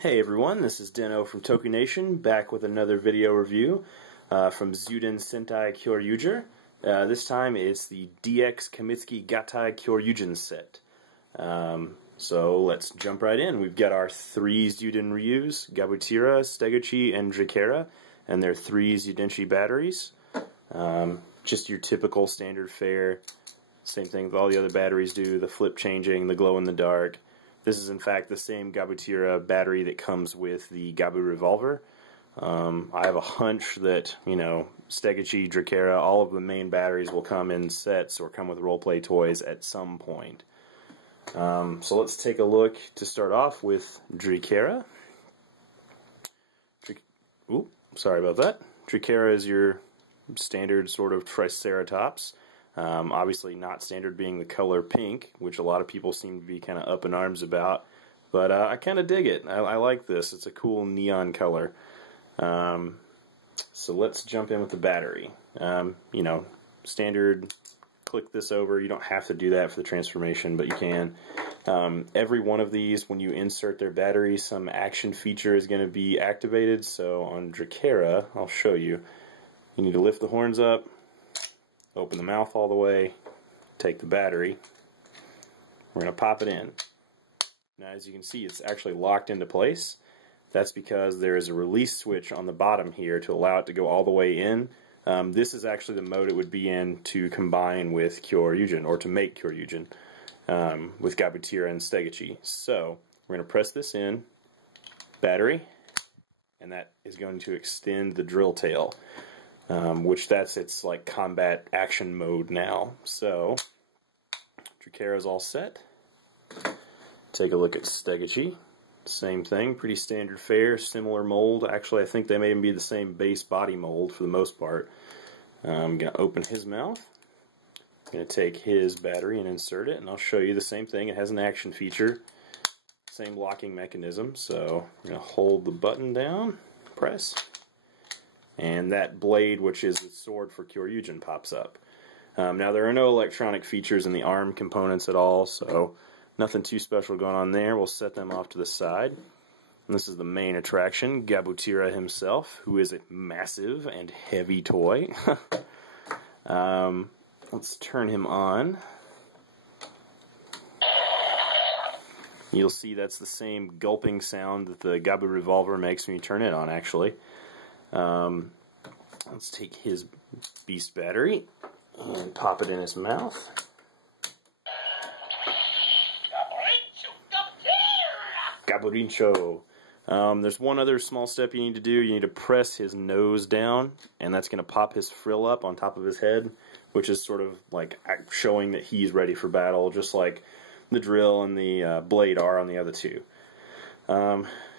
Hey everyone, this is Deno from Toku Nation, back with another video review from Zuden Sentai Kyoryuger. This time it's the DX Kamitsuki Gatai Kyoryuzin set. So let's jump right in. We've got our three Zuden Ryus, Gabutira, Stegochi, and Drikera, and their three Zudenshi batteries. Just your typical standard fare. Same thing with all the other batteries do, the flip changing, the glow in the dark. This is in fact the same Gabutira battery that comes with the Gabu revolver. I have a hunch that, Stegochi, Drikera, all of the main batteries will come in sets or come with roleplay toys at some point. So let's take a look to start off with Drikera. Sorry about that. Drikera is your standard sort of Triceratops. Obviously not standard being the color pink, which a lot of people seem to be kind of up in arms about, but I kind of dig it. I like this. It's a cool neon color. So let's jump in with the battery. Standard, click this over. You don't have to do that for the transformation, but you can. Every one of these, when you insert their battery, some action feature is going to be activated. So on Drikera, I'll show you. You need to lift the horns up, open the mouth all the way, take the battery, we're going to pop it in. Now as you can see, it's actually locked into place. That's because there is a release switch on the bottom here to allow it to go all the way in. This is actually the mode it would be in to combine with Kyoryuzin, or to make Kyoryuzin, with Gabutira and Stegochi. So we're going to press this in, battery, and that is going to extend the drill tail. Which that's its like combat action mode now. So Drikera's all set. Take a look at Stegochi. Same thing, pretty standard fare, similar mold. Actually, I think they may even be the same base body mold for the most part. I'm going to open his mouth. I'm going to take his battery and insert it, and I'll show you the same thing. It has an action feature, same locking mechanism. So I'm going to hold the button down, press, and that blade, which is the sword for Kyoryuzin, pops up. Now there are no electronic features in the arm components at all, so nothing too special going on there. We'll set them off to the side. And this is the main attraction, Gabutira himself, who is a massive and heavy toy. Let's turn him on. You'll see that's the same gulping sound that the Gabu revolver makes when you turn it on, actually. Let's take his beast battery and pop it in his mouth. Gaburincho. There's one other small step you need to do. You need to press his nose down, and that's going to pop his frill up on top of his head, which is sort of like showing that he's ready for battle, just like the drill and the blade are on the other two.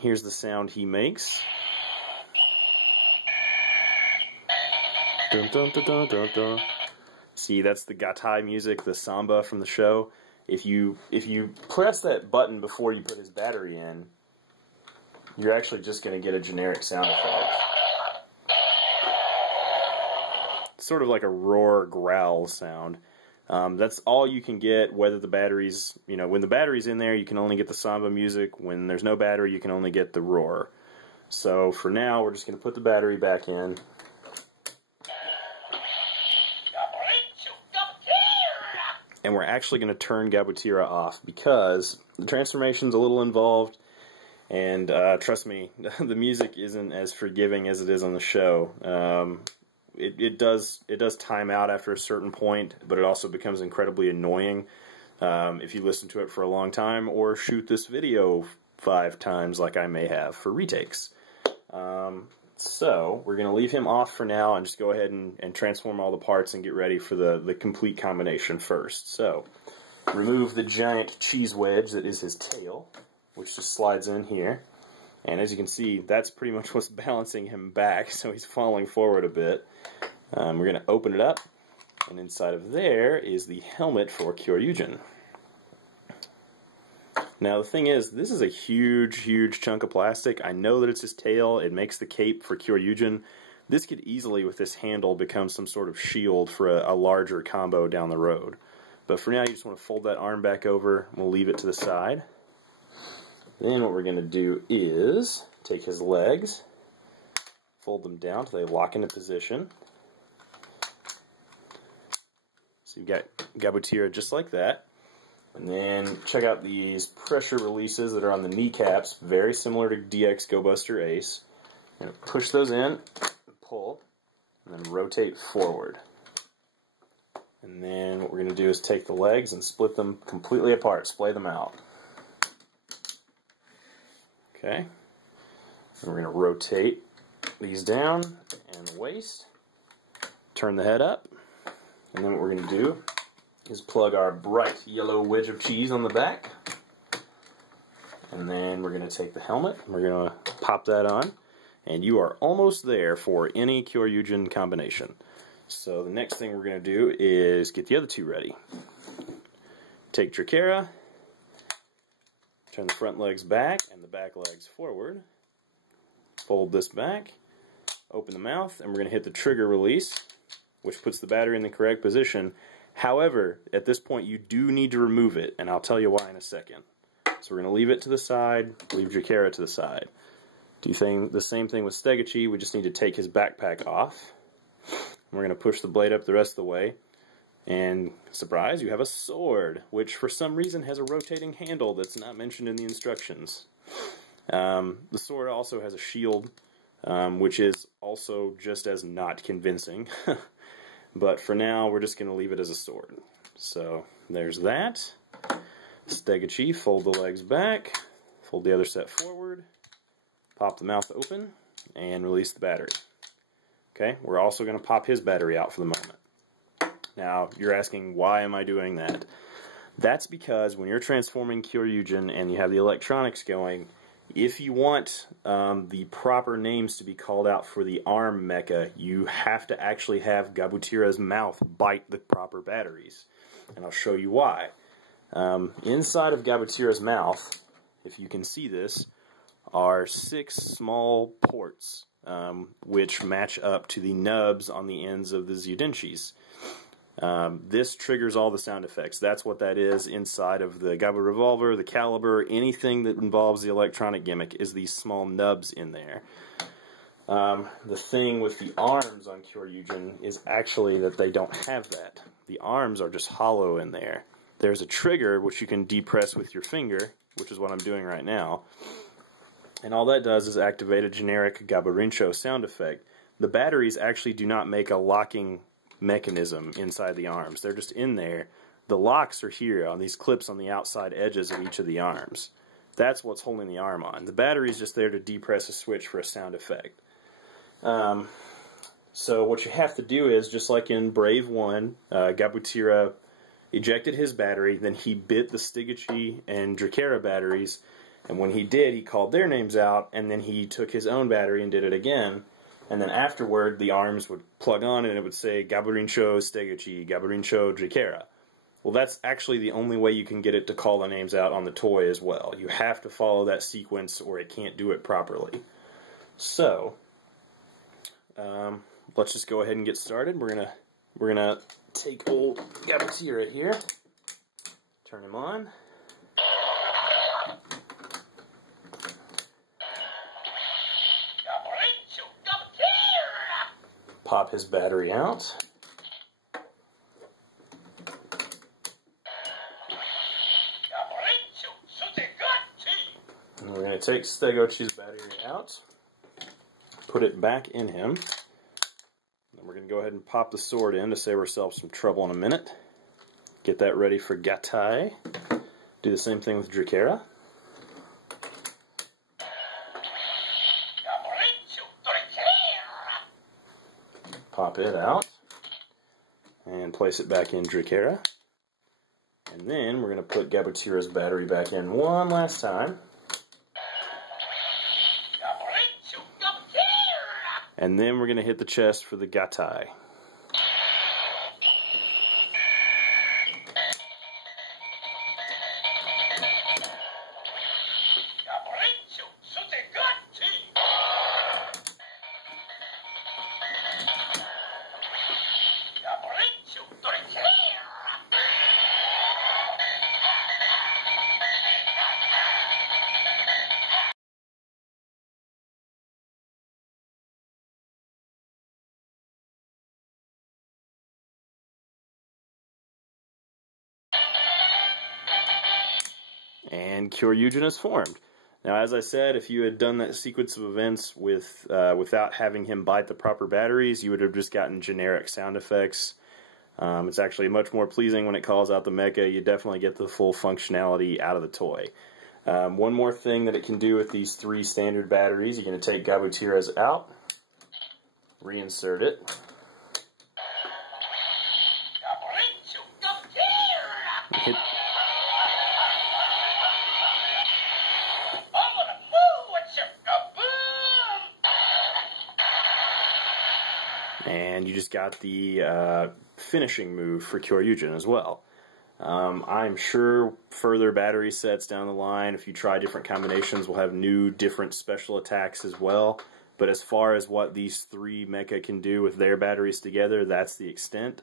Here's the sound he makes. Dun, dun, dun, dun, dun, dun. See, that's the Gatai music, the samba from the show. If you press that button before you put his battery in, you're actually just going to get a generic sound effect. It's sort of like a roar growl sound. That's all you can get, whether the battery's, when the battery's in there, you can only get the samba music. When there's no battery, you can only get the roar. So for now, we're just going to put the battery back in. And we're actually going to turn Gabutira off because the transformation's a little involved, and trust me, the music isn't as forgiving as it is on the show. It does time out after a certain point, but it also becomes incredibly annoying if you listen to it for a long time or shoot this video 5 times like I may have for retakes. So we're going to leave him off for now and just go ahead and transform all the parts and get ready for the complete combination first. So remove the giant cheese wedge that is his tail, which just slides in here. And as you can see, that's pretty much what's balancing him back, so he's falling forward a bit. We're going to open it up, and inside of there is the helmet for Kyoryuzin. Now the thing is, this is a huge, huge chunk of plastic. I know that it's his tail. It makes the cape for Kyoryuzin. This could easily, with this handle, become some sort of shield for a larger combo down the road. But for now, you just want to fold that arm back over. We'll leave it to the side. Then what we're going to do is take his legs, fold them down till they lock into position. So you've got Gabutira just like that. And then check out these pressure releases that are on the kneecaps, very similar to DX Go Buster Ace. And push those in, pull, and then rotate forward. And then what we're going to do is take the legs and split them completely apart, splay them out. Okay. And we're going to rotate these down and the waist, turn the head up, and then what we're going to do is plug our bright yellow wedge of cheese on the back. And then we're going to take the helmet, we're going to pop that on, and you are almost there for any Kyoryuzin combination. So the next thing we're going to do is get the other two ready. Take Dracera, turn the front legs back and the back legs forward, fold this back, open the mouth, and we're going to hit the trigger release, which puts the battery in the correct position. However, at this point you do need to remove it, and I'll tell you why in a second. So we're going to leave it to the side, leave Dracera to the side. Do the same thing with Stegachi, we just need to take his backpack off. We're going to push the blade up the rest of the way, and surprise, you have a sword, which for some reason has a rotating handle that's not mentioned in the instructions. The sword also has a shield, which is also just as not convincing. But for now, we're just going to leave it as a sword. So there's that. Stegachi, fold the legs back, fold the other set forward, pop the mouth open, and release the battery. Okay, we're also going to pop his battery out for the moment. Now, you're asking, why am I doing that? That's because when you're transforming Kyoryuzin and you have the electronics going, if you want the proper names to be called out for the ARM mecha, you have to actually have Gabutira's mouth bite the proper batteries. And I'll show you why. Inside of Gabutira's mouth, if you can see this, are 6 small ports, which match up to the nubs on the ends of the Zyudenshis. This triggers all the sound effects. That's what that is inside of the Gabu revolver, the caliber, anything that involves the electronic gimmick is these small nubs in there. The thing with the arms on Kyoryuzin is actually that they don't have that. The arms are just hollow in there. There's a trigger which you can depress with your finger, which is what I'm doing right now. And all that does is activate a generic Gaburincho sound effect. The batteries actually do not make a locking mechanism inside the arms. They're just in there. The locks are here on these clips on the outside edges of each of the arms. That's what's holding the arm on. The battery is just there to depress a switch for a sound effect. So what you have to do is, just like in Brave 1, Gabutira ejected his battery, then he bit the Stegachi and Dracera batteries, and when he did, he called their names out, and then he took his own battery and did it again. And then afterward, the arms would plug on, and it would say Gaburincho Stegachi, Gaburincho Dracera. Well, that's actually the only way you can get it to call the names out on the toy as well. You have to follow that sequence, or it can't do it properly. So, let's just go ahead and get started. We're gonna take old Gabutira here, turn him on. Pop his battery out. And we're going to take Stegachi's battery out, put it back in him. And we're going to go ahead and pop the sword in to save ourselves some trouble in a minute. Get that ready for Gatai. Do the same thing with Dracera. Pop it out and place it back in Dracera. And then we're going to put Gabutira's battery back in one last time. And then we're going to hit the chest for the Gatai. and Kyoryuzin is formed. Now, as I said, if you had done that sequence of events with without having him bite the proper batteries, you would have just gotten generic sound effects. It's actually much more pleasing when it calls out the mecha. You definitely get the full functionality out of the toy. One more thing that it can do with these 3 standard batteries, you're going to take Gabutira's out, reinsert it, hit, and you just got the finishing move for Kyoryuzin as well. I'm sure further battery sets down the line, if you try different combinations, will have new, different special attacks as well. But as far as what these 3 mecha can do with their batteries together, that's the extent.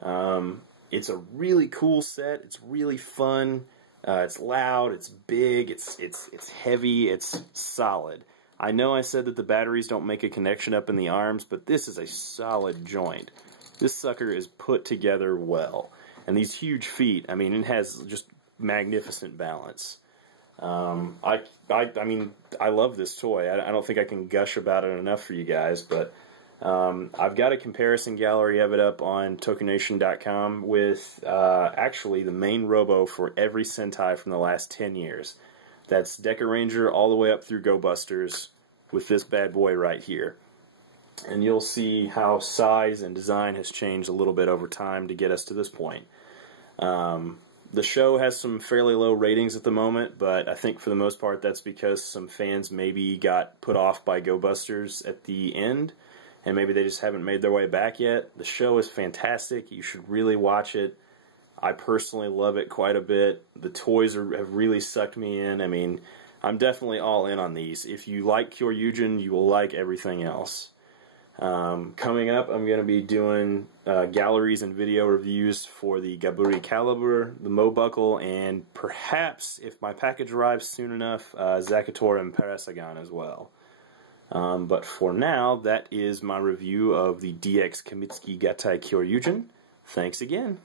It's a really cool set. It's really fun. It's loud. It's big. It's heavy. It's solid. I know I said that the batteries don't make a connection up in the arms, but this is a solid joint. This sucker is put together well. And these huge feet, I mean, it has just magnificent balance. I mean, I love this toy. I don't think I can gush about it enough for you guys, but I've got a comparison gallery of it up on Tokunation.com with actually the main robo for every Sentai from the last 10 years. That's Deca Ranger all the way up through Go Busters with this bad boy right here. And you'll see how size and design has changed a little bit over time to get us to this point. The show has some fairly low ratings at the moment, but I think for the most part that's because some fans maybe got put off by Go Busters at the end, and maybe they just haven't made their way back yet. The show is fantastic. You should really watch it. I personally love it quite a bit. The toys have really sucked me in. I mean, I'm definitely all in on these. If you like Kyoryuzin, you will like everything else. Coming up, I'm going to be doing galleries and video reviews for the Gaburi Caliber, the Mobuckle, and perhaps, if my package arrives soon enough, Zakator and Parasagan as well. But for now, that is my review of the DX Kimitsuki Gatai Kyoryuzin. Thanks again.